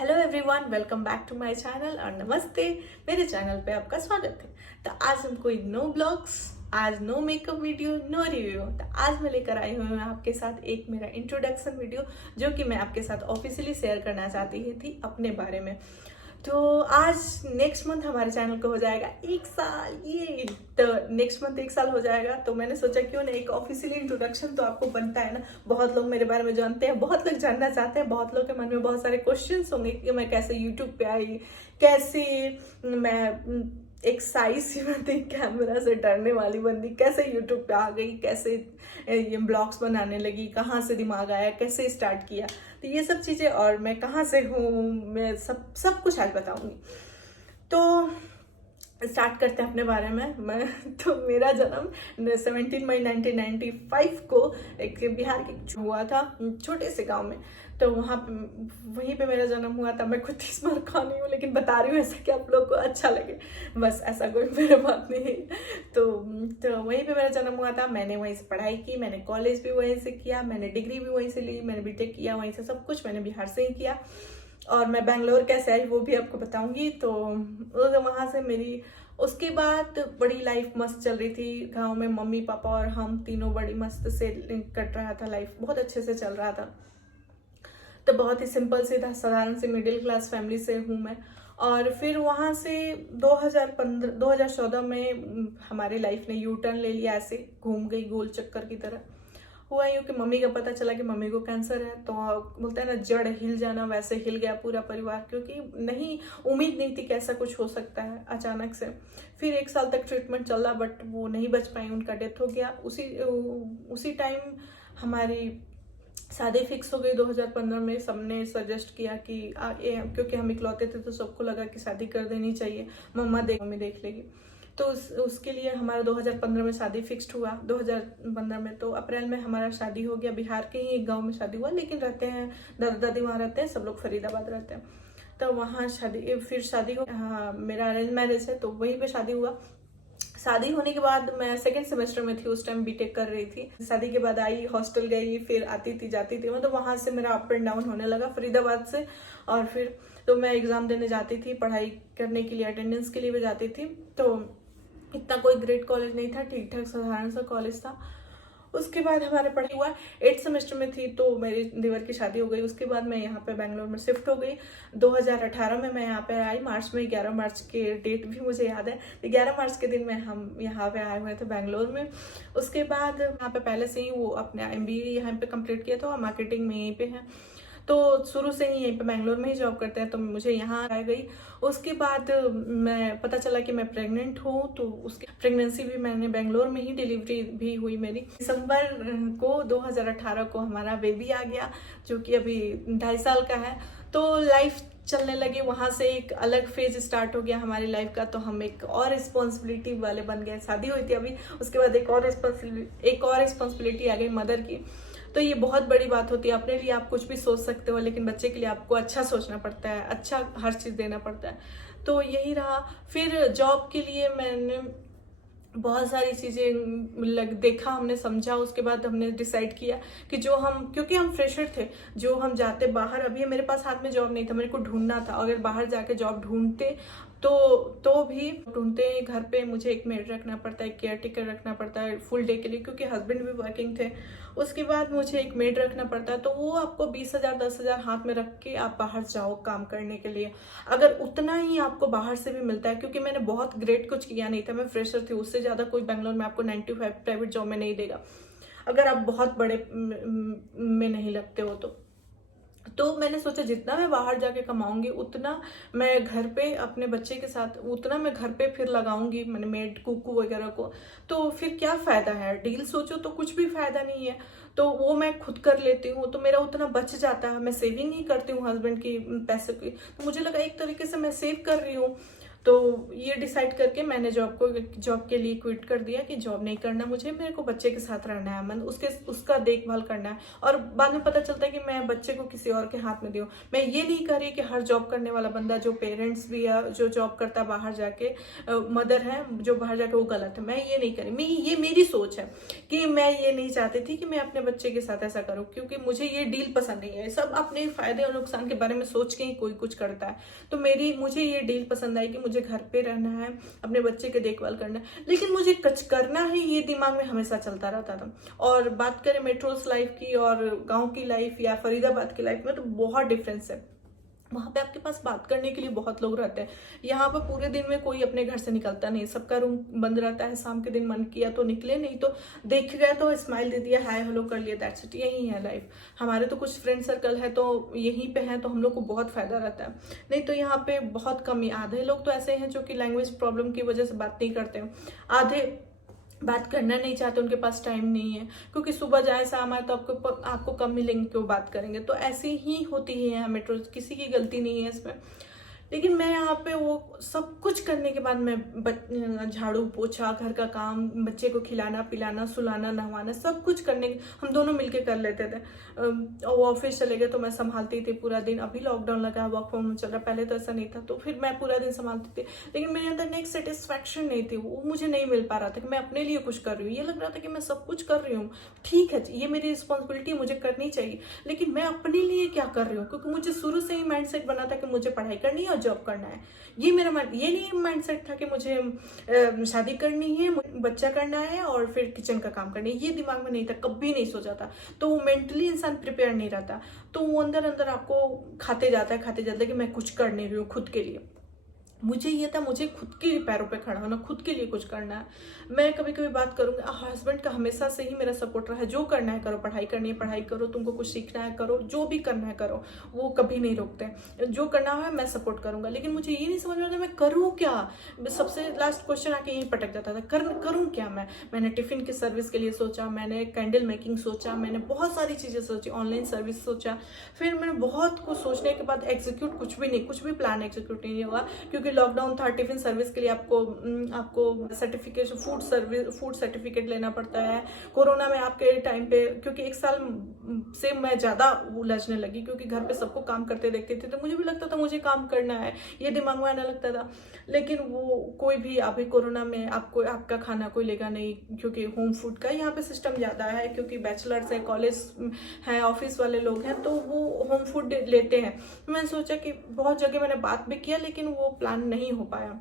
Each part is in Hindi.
Hello everyone, welcome back to my channel और नमस्ते। मेरे चैनल पे आपका स्वागत है। तो आज हम कोई नो ब्लॉग्स, आज no makeup video, no review. तो आज मैं लेकर आई हूँ आपके साथ एक मेरा इंट्रोडक्शन वीडियो जो कि मैं आपके साथ ऑफिशियली शेयर करना चाहती थी अपने बारे में। तो आज नेक्स्ट मंथ हमारे चैनल को हो जाएगा 1 साल। ये तो नेक्स्ट मंथ 1 साल हो जाएगा, तो मैंने सोचा क्यों ना एक ऑफिशियली इंट्रोडक्शन तो आपको बनता है ना। बहुत लोग मेरे बारे में जानते हैं, बहुत लोग जानना चाहते हैं, बहुत लोग के मन में बहुत सारे क्वेश्चंस होंगे कि मैं कैसे यूट्यूब पे आई, कैसे मैं एक साई सी बंदी, कैमरा से डरने वाली बंदी कैसे यूट्यूब पे आ गई, कैसे ये ब्लॉग्स बनाने लगी, कहाँ से दिमाग आया, कैसे स्टार्ट किया। तो ये सब चीज़ें और मैं कहाँ से हूँ, मैं सब कुछ आज बताऊंगी। तो स्टार्ट करते हैं अपने बारे में। मैं तो मेरा जन्म 17 मई 1995 को एक बिहार के हुआ था, छोटे से गांव में। तो वहीं पे मेरा जन्म हुआ था। मैं खुद 30 बार खा नहीं हूँ, लेकिन बता रही हूँ ऐसा कि आप लोग को अच्छा लगे, बस ऐसा कोई मेरा बात नहीं है। तो वहीं पे मेरा जन्म हुआ था। मैंने वहीं से पढ़ाई की, मैंने कॉलेज भी वहीं से किया, मैंने डिग्री भी वहीं से ली, मैंने बीटेक किया वहीं से, सब कुछ मैंने बिहार से ही किया। और मैं बैंगलोर कैसे आई वो भी आपको बताऊंगी। तो वहाँ से मेरी उसके बाद बड़ी लाइफ मस्त चल रही थी। गांव में मम्मी पापा और हम तीनों बड़ी मस्त से कट रहा था, लाइफ बहुत अच्छे से चल रहा था। तो बहुत ही सिंपल सीधा साधारण सी मिडिल क्लास फैमिली से हूँ मैं। और फिर वहाँ से 2014 में हमारी लाइफ ने यू टर्न ले लिया, ऐसे घूम गई गोल चक्कर की तरह। हुआ यूँ कि मम्मी का पता चला कि मम्मी को कैंसर है। तो बोलते हैं ना, जड़ हिल जाना, वैसे हिल गया पूरा परिवार, क्योंकि नहीं उम्मीद नहीं थी कि ऐसा कुछ हो सकता है अचानक से। फिर 1 साल तक ट्रीटमेंट चल रहा, बट वो नहीं बच पाई, उनका डेथ हो गया। उसी टाइम हमारी शादी फिक्स हो गई 2015 में। सबने सजेस्ट किया कि क्योंकि हम इकलौते थे तो सबको लगा कि शादी कर देनी चाहिए, मम्मी देख लेगी। तो उसके लिए हमारा 2015 में शादी फिक्स्ड हुआ। 2015 में तो अप्रैल में हमारा शादी हो गया। बिहार के ही एक गांव में शादी हुआ, लेकिन रहते हैं दादा दादी वहाँ रहते हैं, सब लोग फरीदाबाद रहते हैं। तो वहाँ फिर शादी हो। हाँ, मेरा अरेंज मैरिज है, तो वहीं पे शादी हुआ। शादी होने के बाद मैं सेकेंड सेमेस्टर में थी, उस टाइम बीटेक कर रही थी। शादी के बाद आई, हॉस्टल गई, फिर आती थी जाती थी, मतलब वहाँ से मेरा अप एंड डाउन होने लगा फरीदाबाद से। और फिर तो मैं एग्जाम देने जाती थी, पढ़ाई करने के लिए, अटेंडेंस के लिए भी जाती थी। तो इतना कोई ग्रेट कॉलेज नहीं था, ठीक ठाक साधारण सा कॉलेज था। उसके बाद हमारा पढ़ाई हुआ, 8th सेमेस्टर में थी तो मेरी देवर की शादी हो गई। उसके बाद मैं यहाँ पे बैंगलोर में शिफ्ट हो गई। 2018 में मैं यहाँ पे आई, मार्च में, 11 मार्च के डेट भी मुझे याद है। 11 मार्च के दिन में हम यहाँ पे आए हुए थे बैंगलोर में। उसके बाद यहाँ पे पहले से ही वो अपने MBA यहाँ पे कंप्लीट किया था और मार्केटिंग में यहीं पे है। तो शुरू से ही यहीं पे बैंगलोर में ही जॉब करते हैं, तो मुझे यहाँ आ गई। उसके बाद मैं पता चला कि मैं प्रेग्नेंट हूँ, तो उसकी प्रेगनेंसी भी मैंने बैंगलोर में ही, डिलीवरी भी हुई मेरी। दिसंबर को 2018 को हमारा बेबी आ गया, जो कि अभी 2.5 साल का है। तो लाइफ चलने लगी। वहाँ से एक अलग फेज स्टार्ट हो गया हमारी लाइफ का। तो हम एक और रिस्पॉन्सिबिलिटी वाले बन गए। शादी हुई थी अभी, उसके बाद एक और रिस्पॉन्सिबिलिटी आ गई, मदर की। तो ये बहुत बड़ी बात होती है। अपने लिए आप कुछ भी सोच सकते हो, लेकिन बच्चे के लिए आपको अच्छा सोचना पड़ता है, अच्छा हर चीज़ देना पड़ता है। तो यही रहा। फिर जॉब के लिए मैंने बहुत सारी चीज़ें देखा, हमने समझा। उसके बाद हमने डिसाइड किया कि क्योंकि हम फ्रेशर थे, जो हम जाते बाहर, अभी मेरे पास हाथ में जॉब नहीं था, मेरे को ढूंढना था। अगर बाहर जाके जॉब ढूंढते तो भी ढूंढते घर पे मुझे एक मेड रखना पड़ता है, केयर टेकर रखना पड़ता है फुल डे के लिए, क्योंकि हस्बैंड भी वर्किंग थे। उसके बाद मुझे एक मेड रखना पड़ता है। तो वो आपको 20,000 10,000 हाथ में रख के आप बाहर जाओ काम करने के लिए। अगर उतना ही आपको बाहर से भी मिलता है, क्योंकि मैंने बहुत ग्रेट कुछ किया नहीं था, मैं फ्रेशर थी, उससे ज़्यादा कोई बैंगलोर में आपको 9 to 5 प्राइवेट जॉब में नहीं देगा, अगर आप बहुत बड़े में नहीं लगते हो तो मैंने सोचा जितना मैं बाहर जाके कमाऊंगी उतना मैं घर पे अपने बच्चे के साथ, उतना मैं घर पे फिर लगाऊंगी, मैंने मेड कुकू वगैरह को। तो फिर क्या फायदा है, डील सोचो तो कुछ भी फायदा नहीं है। तो वो मैं खुद कर लेती हूँ, तो मेरा उतना बच जाता है। मैं सेविंग ही करती हूँ हस्बैंड की पैसे की। तो मुझे लगा एक तरीके से मैं सेव कर रही हूँ। तो ये डिसाइड करके मैंने जॉब के लिए क्विट कर दिया कि जॉब नहीं करना मुझे, मेरे को बच्चे के साथ रहना है, मन उसका देखभाल करना है। और बाद में पता चलता है कि मैं बच्चे को किसी और के हाथ में दूँ। मैं ये नहीं कर रही कि हर जॉब करने वाला बंदा, जो पेरेंट्स भी है जो जॉब करता है बाहर जाके, मदर है जो बाहर जाके, वो गलत है। मैं ये नहीं करी, ये मेरी सोच है कि मैं ये नहीं चाहती थी कि मैं अपने बच्चे के साथ ऐसा करूँ, क्योंकि मुझे ये डील पसंद नहीं है। सब अपने फायदे और नुकसान के बारे में सोच के ही कोई कुछ करता है। तो मुझे ये डील पसंद आई कि मुझे घर पे रहना है, अपने बच्चे की देखभाल करना है, लेकिन मुझे कुछ करना है, ये दिमाग में हमेशा चलता रहता था। और बात करें मेट्रोस लाइफ की और गांव की लाइफ या फरीदाबाद की लाइफ में, तो बहुत डिफरेंस है। वहाँ पे आपके पास बात करने के लिए बहुत लोग रहते हैं। यहाँ पर पूरे दिन में कोई अपने घर से निकलता नहीं, सबका रूम बंद रहता है। शाम के दिन मन किया तो निकले, नहीं तो देख गए तो स्माइल दे दिया, हाय हेलो कर लिया, दैट्स इट। यही है लाइफ। हमारे तो कुछ फ्रेंड सर्कल है तो यहीं पे है, तो हम लोग को बहुत फायदा रहता है। नहीं तो यहाँ पे बहुत कम ही, आधे लोग तो ऐसे हैं जो कि लैंग्वेज प्रॉब्लम की वजह से बात नहीं करते, आधे बात करना नहीं चाहते, उनके पास टाइम नहीं है, क्योंकि सुबह जाए शाम आए तो आपको कम मिलेंगे, क्यों बात करेंगे। तो ऐसी ही होती है मेट्रो, किसी की गलती नहीं है इसमें। लेकिन मैं यहाँ पे वो सब कुछ करने के बाद मैं झाड़ू पोछा, घर का काम, बच्चे को खिलाना पिलाना, सुलाना नहवाना, सब कुछ हम दोनों मिलके कर लेते थे। वो ऑफिस चले गए तो मैं संभालती थी पूरा दिन। अभी लॉकडाउन लगा है, वर्क फ्रॉम होम चल रहा है, पहले तो ऐसा नहीं था, तो फिर मैं पूरा दिन संभालती थी। लेकिन मेरे अंदर एक सेटिस्फैक्शन नहीं थी, वो मुझे नहीं मिल पा रहा था कि मैं अपने लिए कुछ कर रही हूँ। ये लग रहा था कि मैं सब कुछ कर रही हूँ, ठीक है, ये मेरी रिस्पॉन्सिबिलिटी, मुझे करनी चाहिए, लेकिन मैं अपने लिए क्या कर रही हूँ? क्योंकि मुझे शुरू से ही माइंडसेट बना था कि मुझे पढ़ाई करनी है और जॉब करना है। ये नहीं माइंडसेट था कि मुझे शादी करनी है, बच्चा करना है और फिर किचन का काम करना है। ये दिमाग में नहीं था, कभी नहीं सोचा था। तो वो मेंटली इंसान प्रिपेयर नहीं रहता, तो वो अंदर अंदर आपको खाते जाता है कि मैं कुछ कर नहीं रही हूँ खुद के लिए। मुझे ये था, मुझे खुद के पैरों पे खड़ा होना, खुद के लिए कुछ करना है। मैं कभी कभी बात करूंगी, हस्बैंड का हमेशा से ही मेरा सपोर्ट रहा है, जो करना है करो, पढ़ाई करनी है पढ़ाई करो, तुमको कुछ सीखना है करो, जो भी करना है करो, वो कभी नहीं रोकते। जो करना है मैं सपोर्ट करूंगा। लेकिन मुझे ये नहीं समझ में आता मैं करूँ क्या। सबसे लास्ट क्वेश्चन आके यहीं पटक जाता था, करूँ क्या मैंने टिफिन की सर्विस के लिए सोचा, मैंने कैंडल मेकिंग सोचा, मैंने बहुत सारी चीजें सोची, ऑनलाइन सर्विस सोचा। फिर मैंने बहुत कुछ सोचने के बाद एग्जीक्यूट कुछ भी प्लान एग्जीक्यूट नहीं हुआ, क्योंकि लॉकडाउन था। टिफिन सर्विस के लिए आपको सर्टिफिकेशन, फूड सर्टिफिकेट लेना पड़ता है। कोरोना में आपके टाइम पे, क्योंकि 1 साल से मैं ज़्यादा उलझने लगी, क्योंकि घर पे सबको काम करते देखते थे, तो मुझे भी लगता था मुझे काम करना है, ये दिमाग में आने लगता था। लेकिन वो कोई भी, अभी कोरोना में आपका खाना कोई लेगा नहीं, क्योंकि होम फूड का यहाँ पे सिस्टम ज़्यादा है, क्योंकि बैचलर्स हैं, कॉलेज हैं, ऑफिस वाले लोग हैं, तो वो होम फूड लेते हैं। मैंने सोचा कि बहुत जगह मैंने बात भी किया, लेकिन वो प्लान नहीं हो पाया।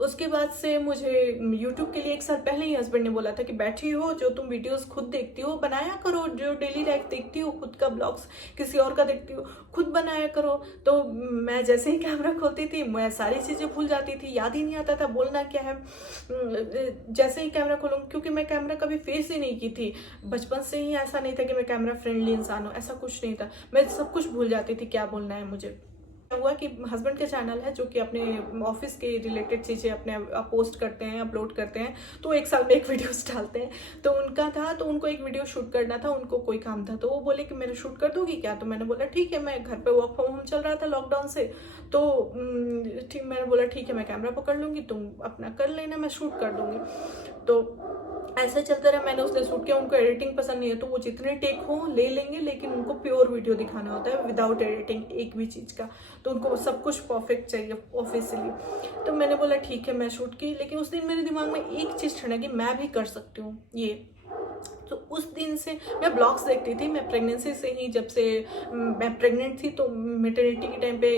उसके बाद से मुझे यूट्यूब के लिए 1 साल पहले ही हस्बैंड ने बोला था कि बैठी हो, जो तुम वीडियोस खुद देखती हो बनाया करो, जो डेली लाइफ देखती हो, खुद का ब्लॉग्स किसी और का देखती हो, खुद बनाया करो। तो मैं जैसे ही कैमरा खोलती थी, मैं सारी चीज़ें भूल जाती थी, याद ही नहीं आता था बोलना क्या है। जैसे ही कैमरा खोलूँ, क्योंकि मैं कैमरा कभी फेस ही नहीं की थी, बचपन से ही ऐसा नहीं था कि मैं कैमरा फ्रेंडली इंसान हूँ, ऐसा कुछ नहीं था। मैं सब कुछ भूल जाती थी क्या बोलना है मुझे। हुआ कि हस्बैंड का चैनल है, जो कि अपने ऑफिस के रिलेटेड चीज़ें अपने पोस्ट करते हैं, अपलोड करते हैं, तो 1 साल में एक वीडियोस डालते हैं। तो उनका था, तो उनको एक वीडियो शूट करना था, उनको कोई काम था, तो वो बोले कि मेरे शूट कर दोगी क्या। तो मैंने बोला ठीक है, मैं घर पे वर्क फ्रॉम होम चल रहा था लॉकडाउन से, तो ठीक, मैंने बोला ठीक है, मैं कैमरा पकड़ लूँगी, तुम अपना कर लेना, मैं शूट कर दूँगी। तो ऐसे चलते रहा। मैंने उसने शूट किया, उनको एडिटिंग पसंद नहीं है, तो वो जितने टेक हो ले लेंगे, लेकिन उनको प्योर वीडियो दिखाना होता है विदाउट एडिटिंग एक भी चीज़ का, तो उनको सब कुछ परफेक्ट चाहिए ऑफिशियली। तो मैंने बोला ठीक है, मैं शूट की। लेकिन उस दिन मेरे दिमाग में एक चीज़ ठंडा कि मैं भी कर सकती हूँ ये। तो उस दिन से मैं ब्लॉग्स देखती थी। मैं प्रेगनेंसी से ही, जब से मैं प्रेग्नेंट थी, तो मैटरनिटी के टाइम पे,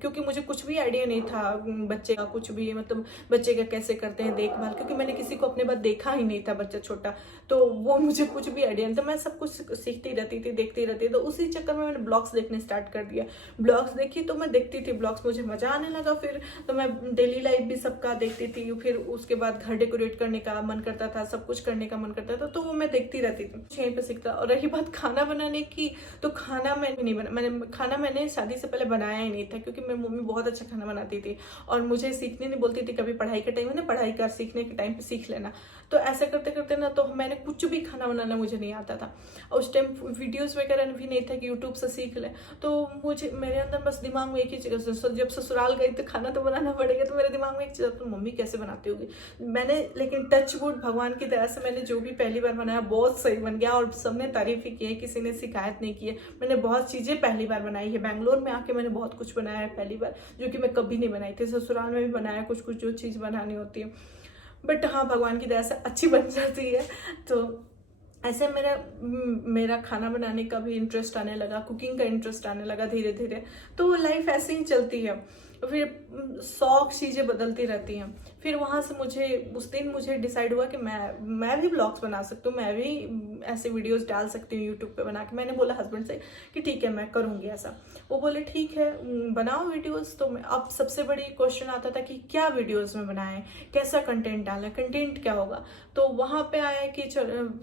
क्योंकि मुझे कुछ भी आइडिया नहीं था बच्चे का, कुछ भी, मतलब बच्चे का कैसे करते हैं देखभाल, क्योंकि मैंने किसी को अपने बाद देखा ही नहीं था बच्चा छोटा, तो वो मुझे कुछ भी आइडिया नहीं था। मैं सब कुछ सीखती रहती थी, देखती रहती थी। तो उसी चक्कर में मैंने ब्लॉग्स देखने स्टार्ट कर दिया। ब्लॉग्स देखी तो मैं देखती थी ब्लॉग्स, मुझे मज़ा आने लगा। फिर तो मैं डेली लाइफ भी सबका देखती थी। फिर उसके बाद घर डेकोरेट करने का मन करता था, सब कुछ करने का मन करता था, तो वो मैं देखती देखती रहती थी, यहीं पे सीखता। और रही बात खाना बनाने की, तो खाना मैं नहीं बना, मैंने शादी से पहले बनाया ही नहीं था, क्योंकि मेरी मम्मी बहुत अच्छा खाना बनाती थी और मुझे सीखने नहीं बोलती थी। कभी पढ़ाई के टाइम है ना, पढ़ाई कर, सीखने के टाइम पे सीख लेना। तो ऐसे करते करते ना, तो मैंने कुछ भी खाना बनाना मुझे नहीं आता था। उस टाइम वीडियोस वगैरह भी नहीं था कि यूट्यूब से सीख ले। तो मुझे, मेरे अंदर बस दिमाग में एक ही चीज़, जब ससुराल गई तो खाना तो बनाना पड़ेगा, तो मेरे दिमाग में एक चीज़, तो मम्मी कैसे बनाती होगी। मैंने, लेकिन टच वुड भगवान की दया से मैंने जो भी पहली बार बनाया बहुत सही बन गया, और सबने तारीफ ही की है, किसी ने शिकायत नहीं की है। मैंने बहुत चीज़ें पहली बार बनाई है। बैंगलोर में आके मैंने बहुत कुछ बनाया है पहली बार, जो कि मैं कभी नहीं बनाई थी। ससुराल में भी बनाया कुछ कुछ जो चीज़ बनानी होती है, बट हाँ, भगवान की दया से अच्छी बन जाती है। तो ऐसे मेरा खाना बनाने का भी इंटरेस्ट आने लगा, कुकिंग का इंटरेस्ट आने लगा धीरे धीरे। तो लाइफ ऐसे ही चलती है, फिर शौक चीज़ें बदलती रहती हैं। फिर वहाँ से उस दिन मुझे डिसाइड हुआ कि मैं भी ब्लॉग्स बना सकती हूँ, मैं भी ऐसे वीडियोस डाल सकती हूँ यूट्यूब पे बना के। मैंने बोला हस्बैंड से कि ठीक है, मैं करूँगी ऐसा। वो बोले ठीक है, बनाओ वीडियोस। तो अब सबसे बड़ी क्वेश्चन आता था कि क्या वीडियोस में बनाएं, कैसा कंटेंट डालें, कंटेंट क्या होगा। तो वहाँ पे आया कि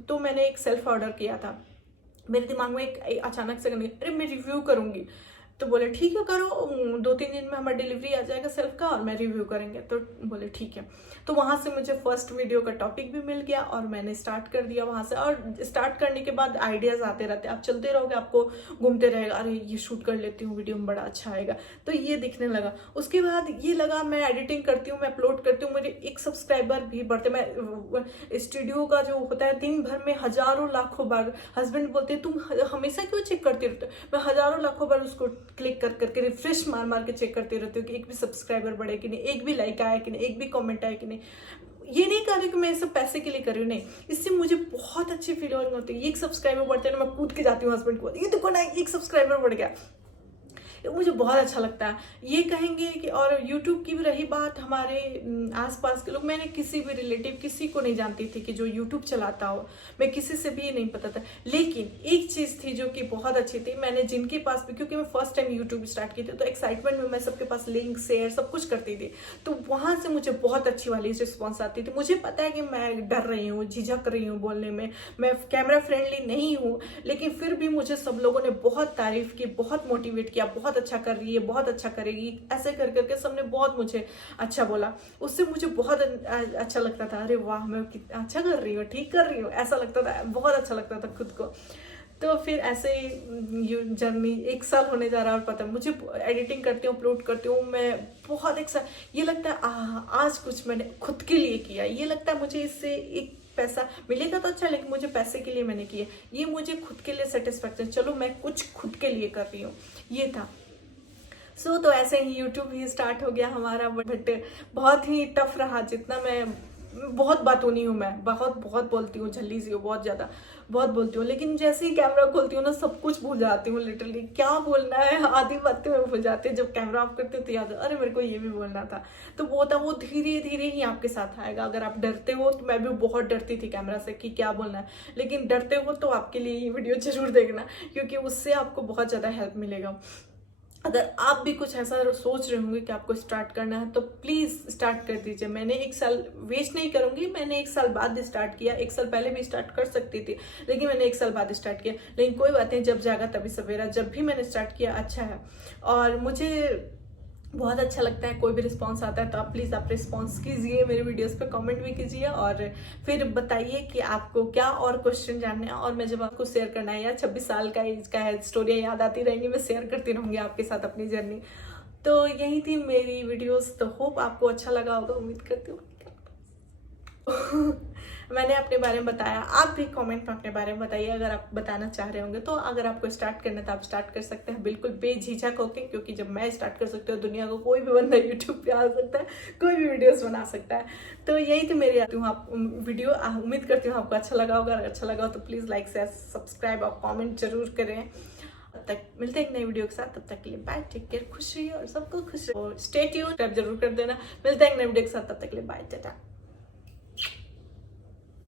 तो मैंने एक सेल्फ ऑर्डर किया था। मेरे दिमाग में एक अचानक से अरे मैं रिव्यू करूँगी। तो बोले ठीक है करो, 2-3 दिन में हमारा डिलीवरी आ जाएगा सेल्फ का, और मैं रिव्यू करेंगे। तो बोले ठीक है। तो वहाँ से मुझे फर्स्ट वीडियो का टॉपिक भी मिल गया और मैंने स्टार्ट कर दिया वहाँ से। और स्टार्ट करने के बाद आइडियाज़ आते रहते, आप चलते रहोगे, आपको घूमते रहेगा, अरे ये शूट कर लेती हूँ, वीडियो में बड़ा अच्छा आएगा, तो ये दिखने लगा। उसके बाद ये लगा, मैं एडिटिंग करती हूँ, मैं अपलोड करती हूँ, मेरे एक सब्सक्राइबर भी बढ़ते। मैं स्टूडियो का जो होता है, दिन भर में हज़ारों लाखों बार, हस्बैंड बोलते हैं तुम हमेशा क्यों चेक करती रहते हो। मैं हज़ारों लाखों बार उसको क्लिक कर करके रिफ्रेश मार मार के चेक करती रहती हूँ कि एक भी सब्सक्राइबर बढ़े कि नहीं, एक भी लाइक आया कि नहीं, एक भी कमेंट आया कि नहीं। ये नहीं कह रही कि मैं सब पैसे के लिए कर रही हूँ, नहीं, इससे मुझे बहुत अच्छी फीलिंग होती है। एक सब्सक्राइबर बढ़ते हैं ना, मैं कूद के जाती हूँ हस्बैंड को, ये देखो ना, एक सब्सक्राइबर बढ़ गया, मुझे बहुत अच्छा लगता है। ये कहेंगे कि, और YouTube की भी रही बात, हमारे आसपास के लोग, मैंने किसी भी रिलेटिव, किसी को नहीं जानती थी कि जो YouTube चलाता हो, मैं किसी से भी नहीं पता था। लेकिन एक चीज़ थी जो कि बहुत अच्छी थी, मैंने जिनके पास भी, क्योंकि मैं फर्स्ट टाइम YouTube स्टार्ट की थी, तो एक्साइटमेंट में मैं सबके पास लिंक शेयर सब कुछ करती थी। तो वहाँ से मुझे बहुत अच्छी वाली रिस्पॉन्स आती थी। मुझे पता है कि मैं डर रही हूँ, झिझक रही हूँ बोलने में, मैं कैमरा फ्रेंडली नहीं हूँ, लेकिन फिर भी मुझे सब लोगों ने बहुत तारीफ की, बहुत मोटिवेट किया, बहुत अच्छा कर रही है, बहुत अच्छा करेगी, ऐसे कर करके सबने बहुत मुझे अच्छा बोला। उससे मुझे बहुत अच्छा लगता था, अरे वाह मैं कितना अच्छा कर रही हूँ, ठीक कर रही हूँ, ऐसा लगता था, बहुत अच्छा लगता था खुद को। तो फिर ऐसे ही जर्नी 1 साल होने जा रहा है, और पता है मुझे एडिटिंग करती हूँ, अपलोड करती हूँ, मैं बहुत ये लगता है आज कुछ मैंने खुद के लिए किया। ये लगता है मुझे इससे एक पैसा मिलेगा तो अच्छा, लेकिन मुझे पैसे के लिए मैंने किया, ये मुझे खुद के लिए सेटिस्फेक्शन, चलो मैं कुछ खुद के लिए कर रही हूँ, ये था। तो ऐसे ही यूट्यूब भी स्टार्ट हो गया हमारा, बट बहुत ही टफ रहा। जितना मैं बहुत बातूनी हूँ, मैं बहुत बोलती हूँ, झल्ली सी हूँ, बहुत बोलती हूँ, लेकिन जैसे ही कैमरा खोलती हूँ ना, सब कुछ भूल जाती हूँ, लिटरली क्या बोलना है आधी बातें मैं भूल जाती हूँ। जब कैमरा ऑफ करती हूँ तो याद, अरे मेरे को ये भी बोलना था। तो वो धीरे धीरे ही आपके साथ आएगा। अगर आप डरते हो, तो मैं भी बहुत डरती थी कैमरा से कि क्या बोलना है, लेकिन डरते हो तो आपके लिए ये वीडियो जरूर देखना, क्योंकि उससे आपको बहुत ज़्यादा हेल्प मिलेगा। अगर आप भी कुछ ऐसा सोच रहे होंगे कि आपको स्टार्ट करना है, तो प्लीज़ स्टार्ट कर दीजिए। मैंने 1 साल वेस्ट नहीं करूंगी, मैंने 1 साल बाद स्टार्ट किया, 1 साल पहले भी स्टार्ट कर सकती थी, लेकिन मैंने 1 साल बाद स्टार्ट किया। लेकिन कोई बात नहीं, जब जागा तभी सवेरा, जब भी मैंने स्टार्ट किया अच्छा है। और मुझे बहुत अच्छा लगता है, कोई भी रिस्पांस आता है तो आप प्लीज़ रिस्पांस कीजिए, मेरे वीडियोस पे कमेंट भी कीजिए, और फिर बताइए कि आपको क्या और क्वेश्चन जानने हैं, और मैं जब आपको शेयर करना है, यार 26 साल का एज का है, स्टोरियाँ याद आती रहेंगी, मैं शेयर करती रहूँगी आपके साथ अपनी जर्नी। तो यही थी मेरी वीडियोस, तो होप आपको अच्छा लगा होगा, उम्मीद करती हूँ। मैंने अपने बारे में बताया, आप भी कमेंट में अपने बारे में बताइए अगर आप बताना चाह रहे होंगे। तो अगर आपको स्टार्ट करना है तो आप स्टार्ट कर सकते हैं बिल्कुल बेझिझक होके, क्योंकि जब मैं स्टार्ट कर सकती हूँ, दुनिया को कोई भी बंदा यूट्यूब पे आ सकता है, कोई भी वीडियोस बना सकता है। तो यही थी मेरी आप वीडियो, उम्मीद करती हूँ आपको अच्छा लगा होगा। अगर अच्छा लगा हो तो प्लीज़ लाइक शेयर सब्सक्राइब और कॉमेंट जरूर करें। तब तक मिलते हैं एक नई वीडियो के साथ, तब तक के लिए बाय, टेक केयर, खुश रहिए और सबको खुश रहिए, स्टे ट्यून्ड जरूर कर देना। मिलते हैं एक नई वीडियो के साथ, तब तक के लिए बाय, टाटा।